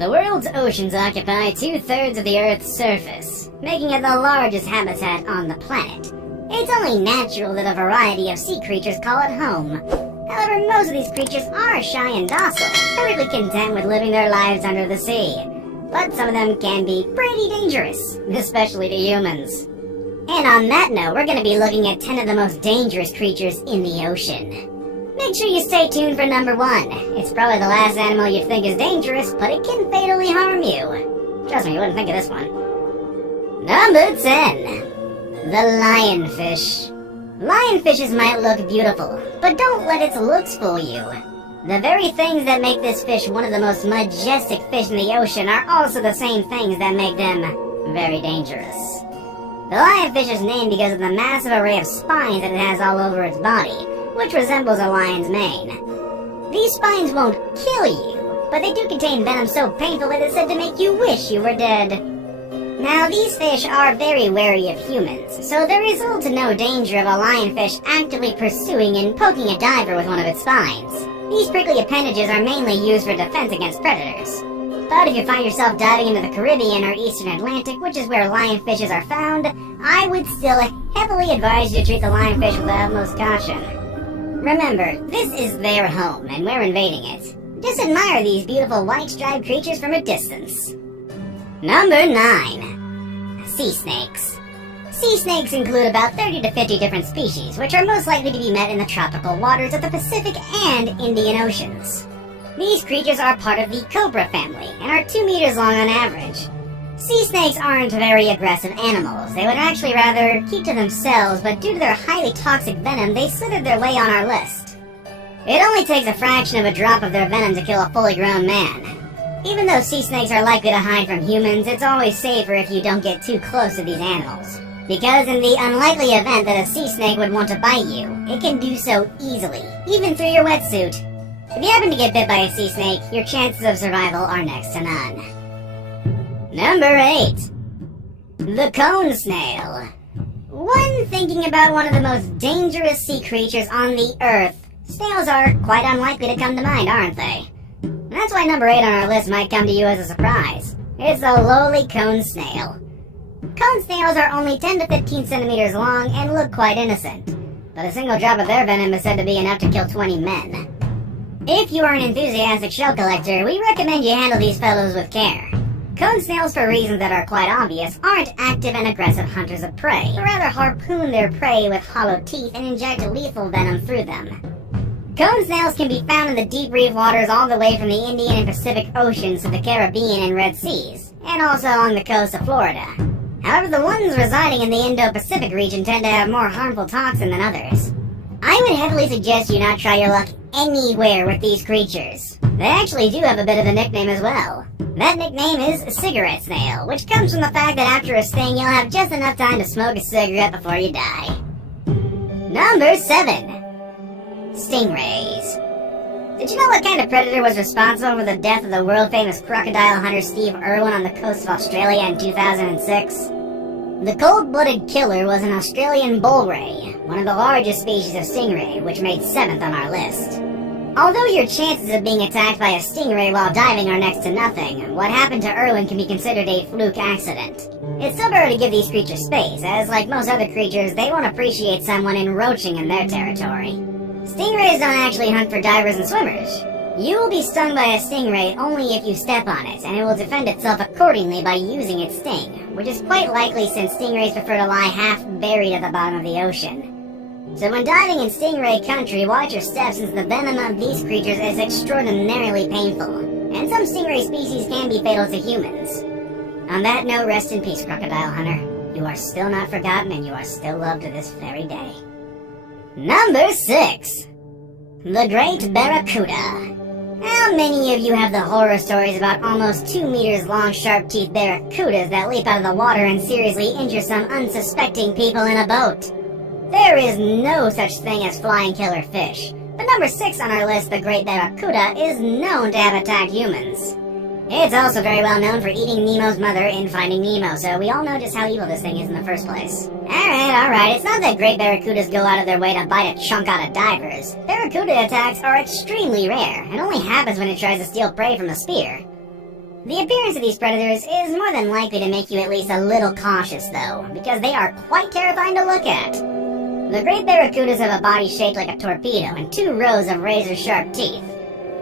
The world's oceans occupy 2/3 of the Earth's surface, making it the largest habitat on the planet. It's only natural that a variety of sea creatures call it home. However, most of these creatures are shy and docile, perfectly content with living their lives under the sea. But some of them can be pretty dangerous, especially to humans. And on that note, we're going to be looking at 10 of the most dangerous creatures in the ocean. Make sure you stay tuned for number 1. It's probably the last animal you'd think is dangerous, but it can fatally harm you. Trust me, you wouldn't think of this one. Number 10. The lionfish. Lionfishes might look beautiful, but don't let its looks fool you. The very things that make this fish one of the most majestic fish in the ocean are also the same things that make them very dangerous. The lionfish is named because of the massive array of spines that it has all over its body, which resembles a lion's mane. These spines won't kill you, but they do contain venom so painful that it's said to make you wish you were dead. Now, these fish are very wary of humans, so there is little to no danger of a lionfish actively pursuing and poking a diver with one of its spines. These prickly appendages are mainly used for defense against predators. But if you find yourself diving into the Caribbean or Eastern Atlantic, which is where lionfishes are found, I would still heavily advise you to treat the lionfish with the utmost caution. Remember, this is their home, and we're invading it. Just admire these beautiful white-striped creatures from a distance. Number 9. Sea snakes. Sea snakes include about 30 to 50 different species, which are most likely to be met in the tropical waters of the Pacific and Indian Oceans. These creatures are part of the cobra family, and are 2 meters long on average. Sea snakes aren't very aggressive animals. They would actually rather keep to themselves, but due to their highly toxic venom, they slithered their way on our list. It only takes a fraction of a drop of their venom to kill a fully grown man. Even though sea snakes are likely to hide from humans, it's always safer if you don't get too close to these animals. Because in the unlikely event that a sea snake would want to bite you, it can do so easily, even through your wetsuit. If you happen to get bit by a sea snake, your chances of survival are next to none. Number 8. The cone snail. When thinking about one of the most dangerous sea creatures on the Earth, snails are quite unlikely to come to mind, aren't they? And that's why number 8 on our list might come to you as a surprise. It's the lowly cone snail. Cone snails are only 10 to 15 centimeters long and look quite innocent, but a single drop of their venom is said to be enough to kill 20 men. If you are an enthusiastic shell collector, we recommend you handle these fellows with care. Cone snails, for reasons that are quite obvious, aren't active and aggressive hunters of prey, but rather harpoon their prey with hollow teeth and inject lethal venom through them. Cone snails can be found in the deep reef waters all the way from the Indian and Pacific Oceans to the Caribbean and Red Seas, and also along the coast of Florida. However, the ones residing in the Indo-Pacific region tend to have more harmful toxin than others. I would heavily suggest you not try your luck anywhere with these creatures. They actually do have a bit of a nickname as well. That nickname is cigarette snail, which comes from the fact that after a sting you'll have just enough time to smoke a cigarette before you die. Number 7. Stingrays. Did you know what kind of predator was responsible for the death of the world-famous crocodile hunter Steve Irwin on the coast of Australia in 2006? The cold-blooded killer was an Australian bull ray, one of the largest species of stingray, which made 7th on our list. Although your chances of being attacked by a stingray while diving are next to nothing, what happened to Irwin can be considered a fluke accident. It's still better to give these creatures space, as like most other creatures, they won't appreciate someone encroaching in their territory. Stingrays don't actually hunt for divers and swimmers. You will be stung by a stingray only if you step on it, and it will defend itself accordingly by using its sting, which is quite likely since stingrays prefer to lie half buried at the bottom of the ocean. So when diving in stingray country, watch your steps since the venom of these creatures is extraordinarily painful, and some stingray species can be fatal to humans. On that note, rest in peace, crocodile hunter. You are still not forgotten, and you are still loved to this very day. Number 6. The Great Barracuda. How many of you have the horror stories about almost 2 meters long sharp-teethed barracudas that leap out of the water and seriously injure some unsuspecting people in a boat? There is no such thing as flying killer fish, but number 6 on our list, the Great Barracuda, is known to have attacked humans. It's also very well known for eating Nemo's mother in Finding Nemo, so we all know just how evil this thing is in the first place. Alright, it's not that great barracudas go out of their way to bite a chunk out of divers. Barracuda attacks are extremely rare, and only happens when it tries to steal prey from a spear. The appearance of these predators is more than likely to make you at least a little cautious though, because they are quite terrifying to look at. The great barracudas have a body shaped like a torpedo and 2 rows of razor-sharp teeth.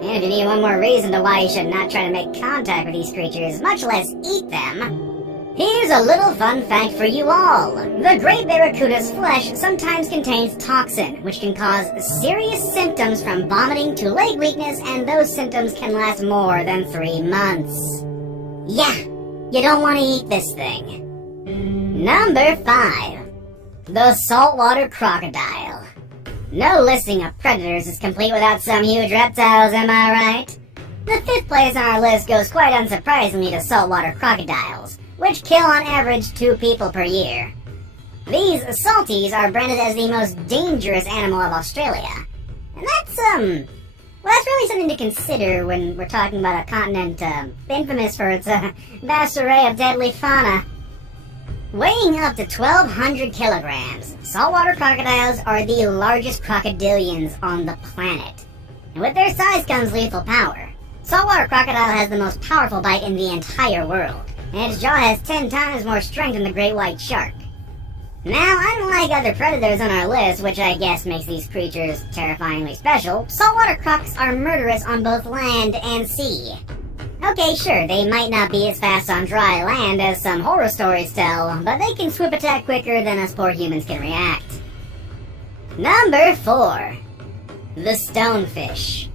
And if you need one more reason to why you should not try to make contact with these creatures, much less eat them, here's a little fun fact for you all. The great barracuda's flesh sometimes contains toxin, which can cause serious symptoms from vomiting to leg weakness, and those symptoms can last more than 3 months. Yeah, you don't want to eat this thing. Number 5. The saltwater crocodile. No listing of predators is complete without some huge reptiles, am I right? The 5th place on our list goes quite unsurprisingly to saltwater crocodiles, which kill on average 2 people per year. These salties are branded as the most dangerous animal of Australia. And that's really something to consider when we're talking about a continent infamous for its vast array of deadly fauna. Weighing up to 1,200 kilograms, saltwater crocodiles are the largest crocodilians on the planet. And with their size comes lethal power. Saltwater crocodile has the most powerful bite in the entire world, and its jaw has 10 times more strength than the great white shark. Now, unlike other predators on our list, which I guess makes these creatures terrifyingly special, saltwater crocs are murderous on both land and sea. Okay, sure, they might not be as fast on dry land as some horror stories tell, but they can swoop attack quicker than us poor humans can react. Number 4. The stonefish.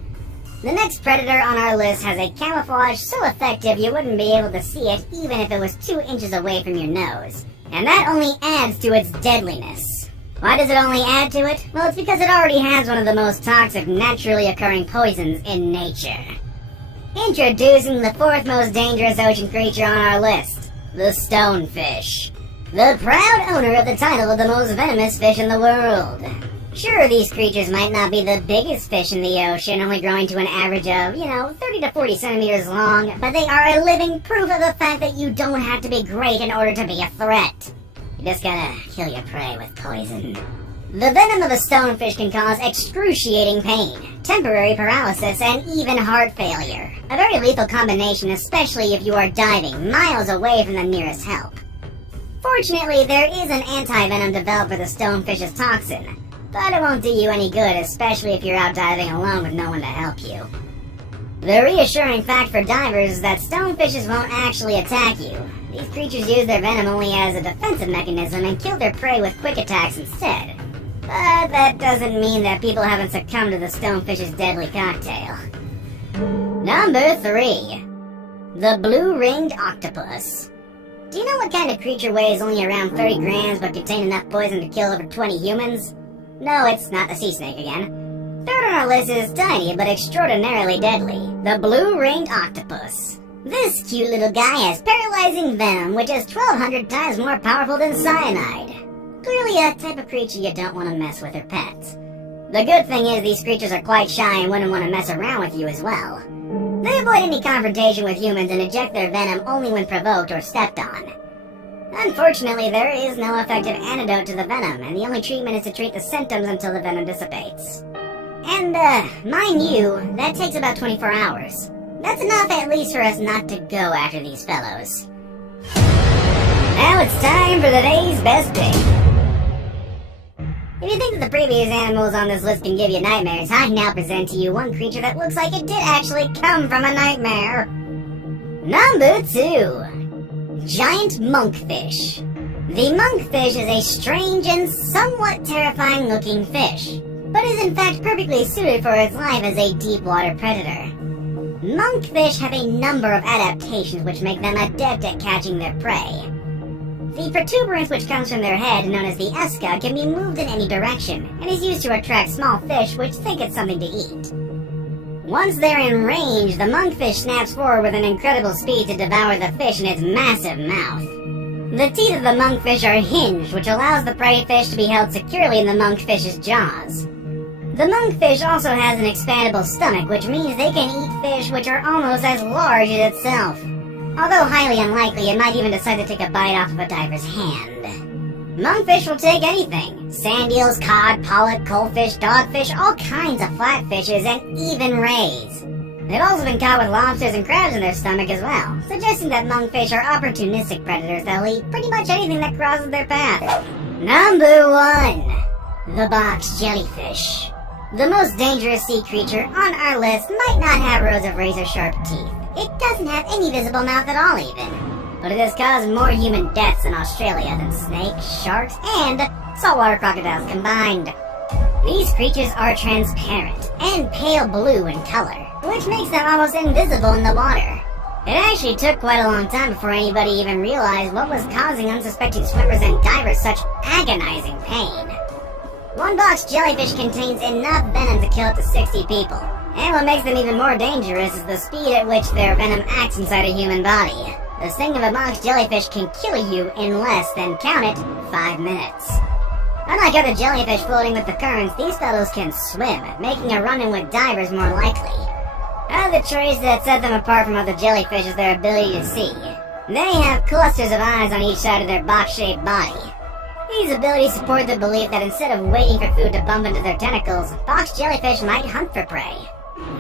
The next predator on our list has a camouflage so effective you wouldn't be able to see it even if it was 2 inches away from your nose. And that only adds to its deadliness. Why does it only add to it? Well, it's because it already has one of the most toxic naturally occurring poisons in nature. Introducing the 4th most dangerous ocean creature on our list, the stonefish. The proud owner of the title of the most venomous fish in the world. Sure, these creatures might not be the biggest fish in the ocean, only growing to an average of, 30 to 40 centimeters long, but they are a living proof of the fact that you don't have to be great in order to be a threat. You just gotta kill your prey with poison. The venom of a stonefish can cause excruciating pain, temporary paralysis, and even heart failure. A very lethal combination, especially if you are diving miles away from the nearest help. Fortunately, there is an anti-venom developed for the stonefish's toxin, but it won't do you any good, especially if you're out diving alone with no one to help you. The reassuring fact for divers is that stonefishes won't actually attack you. These creatures use their venom only as a defensive mechanism and kill their prey with quick attacks instead. But that doesn't mean that people haven't succumbed to the stonefish's deadly cocktail. Number 3. The blue-ringed octopus. Do you know what kind of creature weighs only around 30 grams but contains enough poison to kill over 20 humans? No, it's not the sea snake again. 3rd on our list is tiny but extraordinarily deadly, the blue-ringed octopus. This cute little guy has paralyzing venom which is 1,200 times more powerful than cyanide. Clearly a type of creature you don't want to mess with or pet. The good thing is these creatures are quite shy and wouldn't want to mess around with you as well. They avoid any confrontation with humans and eject their venom only when provoked or stepped on. Unfortunately, there is no effective antidote to the venom, and the only treatment is to treat the symptoms until the venom dissipates. And, mind you, that takes about 24 hours. That's enough at least for us not to go after these fellows. Now it's time for the day's best pick. If you think that the previous animals on this list can give you nightmares, I now present to you one creature that looks like it did actually come from a nightmare. Number 2. Giant monkfish. The monkfish is a strange and somewhat terrifying looking fish, but is in fact perfectly suited for its life as a deep water predator. Monkfish have a number of adaptations which make them adept at catching their prey. The protuberance which comes from their head, known as the esca, can be moved in any direction, and is used to attract small fish which think it's something to eat. Once they're in range, the monkfish snaps forward with an incredible speed to devour the fish in its massive mouth. The teeth of the monkfish are hinged, which allows the prey fish to be held securely in the monkfish's jaws. The monkfish also has an expandable stomach, which means they can eat fish which are almost as large as itself. Although highly unlikely, it might even decide to take a bite off of a diver's hand. Monkfish will take anything. Sand eels, cod, pollock, coalfish, dogfish, all kinds of flatfishes, and even rays. They've also been caught with lobsters and crabs in their stomach as well, suggesting that monkfish are opportunistic predators that'll eat pretty much anything that crosses their path. Number 1. The box jellyfish. The most dangerous sea creature on our list might not have rows of razor-sharp teeth. It doesn't have any visible mouth at all even. But it has caused more human deaths in Australia than snakes, sharks, and saltwater crocodiles combined. These creatures are transparent and pale blue in color, which makes them almost invisible in the water. It actually took quite a long time before anybody even realized what was causing unsuspecting swimmers and divers such agonizing pain. One box jellyfish contains enough venom to kill up to 60 people. And what makes them even more dangerous is the speed at which their venom acts inside a human body. The sting of a box jellyfish can kill you in less than, count it, 5 minutes. Unlike other jellyfish floating with the currents, these fellows can swim, making a run-in with divers more likely. Other traits that set them apart from other jellyfish is their ability to see. They have clusters of eyes on each side of their box-shaped body. These abilities support the belief that instead of waiting for food to bump into their tentacles, box jellyfish might hunt for prey.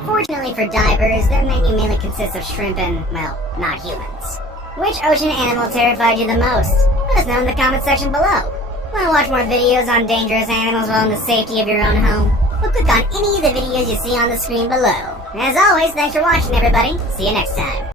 Fortunately for divers, their menu mainly consists of shrimp and, well, not humans. Which ocean animal terrified you the most? Let us know in the comment section below. Want to watch more videos on dangerous animals while in the safety of your own home? Well, click on any of the videos you see on the screen below. As always, thanks for watching, everybody. See you next time.